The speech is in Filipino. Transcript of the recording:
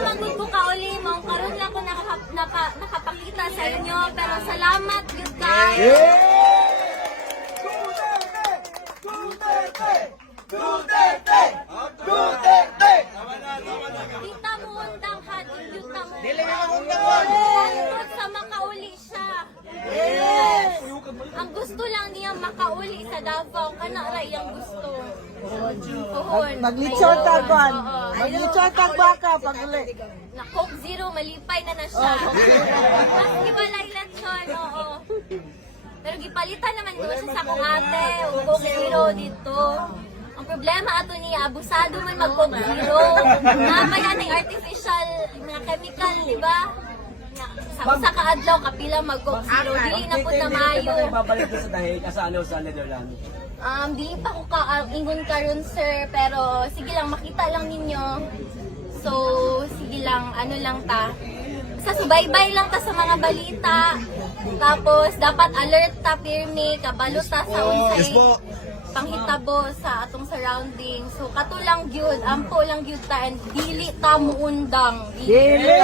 ko kauli mo karon lang ko nakaka, naka, nakapakita sa inyo pero salamat gud kay. Kita mo undang ha, dilyut na mo. Dili na undang sa makauli siya. Yes. Ang gusto lang niya makauli sa Davao kana ra iyang gusto. Puhon. Maglitsyon ta kwan. Oo. Maglitsyon ta baka pag uli. na Coke Zero, malipay na na siya. Mas giwalay lechon, oo. Pero gipalitan naman ko siya sa kong ate, o Coke Zero dito. Ang problema ato niya, abusado man mag Coke Zero. Namaya ng artificial nga chemical, di ba? Sa usa ka adlaw kapila mag Coke Zero, dili na pud na mayo. Babalik ko sa dahil kasi ano sa Netherlands. Um, dili pa ko ka uh, ingon karon sir, pero sige lang makita lang ninyo. So, sige lang, ano lang ta. Sa subaybay lang ta sa mga balita. Tapos, dapat alert ta, pirmi, kabalo ta sa unsay panghitabo sa atong surroundings. So, kato lang gyud, ampo lang gyud ta, and dili ta muundang. Dili!